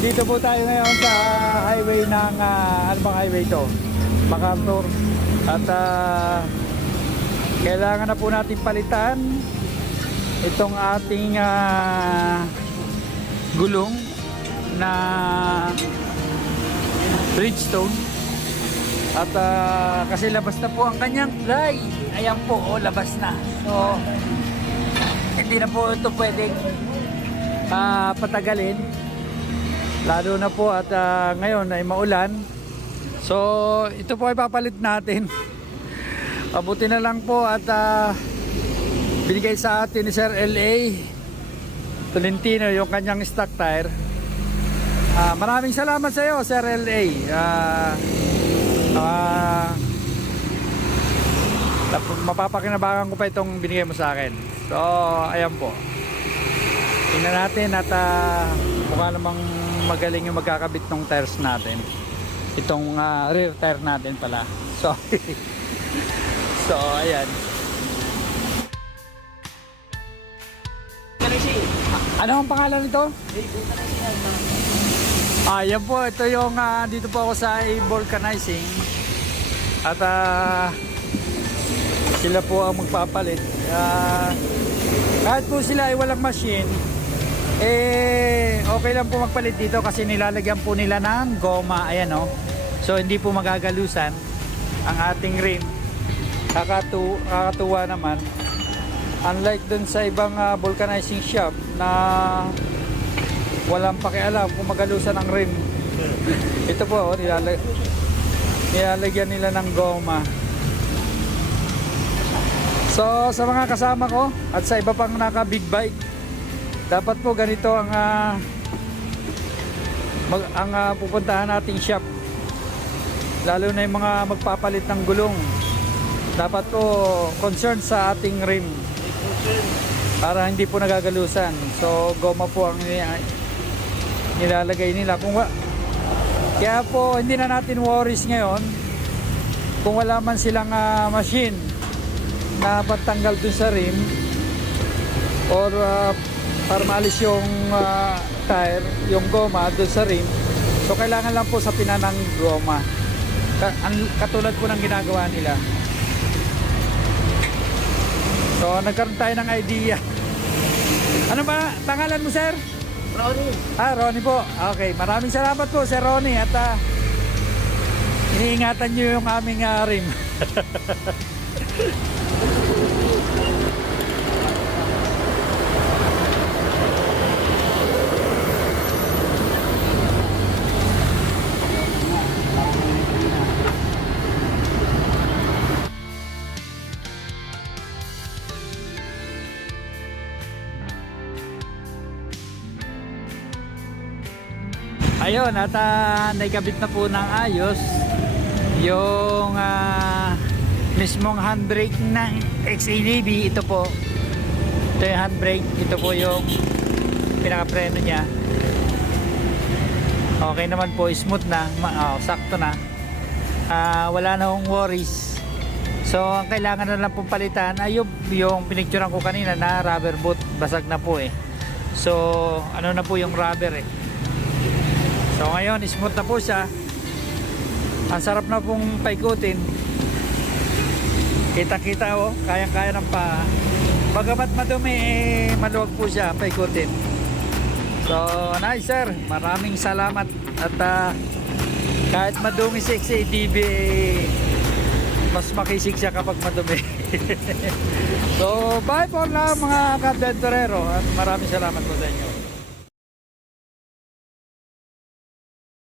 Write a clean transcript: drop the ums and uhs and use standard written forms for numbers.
Andito po tayo ngayon sa highway ng ano bang highway to? MacArthur. At kailangan na po natin palitan itong ating gulong na Bridgestone. At kasi labas na po ang kanyang fly. Ayan po, oh, labas na. So hindi na po ito pwedeng patagalin, lalo na po at ngayon ay maulan. So ito po ay papalit natin. Mabuti na lang po at binigay sa atin ni Sir LA Tolentino yung kanyang stock tire. Maraming salamat sa iyo, Sir LA. Mapapakinabangan ko pa itong binigay mo sa akin. So ayan po, tingnan natin at mukha namang magaling yung magkakabit ng tires natin. Itong rear tire natin pala. So so ayan. Ano ang pangalan nito? Ayan po, ito yung dito po ako sa vulcanizing. At sila po ang magpapalit. Kahit po sila ay walang machine, okay lang po magpalit dito kasi nilalagyan po nila ng goma. Ayan o. So hindi po magagalusan ang ating rim. Kakatuwa naman. Unlike dun sa ibang vulcanizing shop na walang pakialam kung magalusan ang rim. Ito po, nilalagyan nila ng goma. So sa mga kasama ko at sa iba pang naka big bike, dapat po ganito ang pupuntahan nating shop. Lalo na yung mga magpapalit ng gulong, dapat po concerned sa ating rim para hindi po nagagalusan. So goma po ang nilalagay nila. Kaya po hindi na natin worries ngayon kung wala man silang machine na patanggal dun sa rim or para maalis yung tire, yung goma dun sa rim. So kailangan lang po sa pinanang goma, katulad po ng ginagawa nila. So nagkaroon tayo ng idea. Ano ba pangalan mo, sir? Ronnie. Ronnie po. Okay, maraming salamat po, Sir Ronnie. At iniingatan nyo yung aming rim. Ayun, at naikabit na po ng ayos yung mismong handbrake ng XADV. Ito po, ito yung handbrake, ito po yung pinakapreno nya. Okay naman po, smooth na, sakto na, wala na akong worries. So ang kailangan na lang pong palitan ay yung pinicturean ko kanina na rubber boot, basag na po eh. So ano na po yung rubber eh. So ngayon smooth na po siya. Ang sarap na pong paikutin. Kita-kita oh, kayang-kaya ng paa. Bagamat madumi maluwag po siya paikutin. So nice, sir. Maraming salamat. At kahit madumi si XADV, mas makisig siya kapag madumi. So bye for now mga ka-adventurero. At maraming salamat po sa inyo.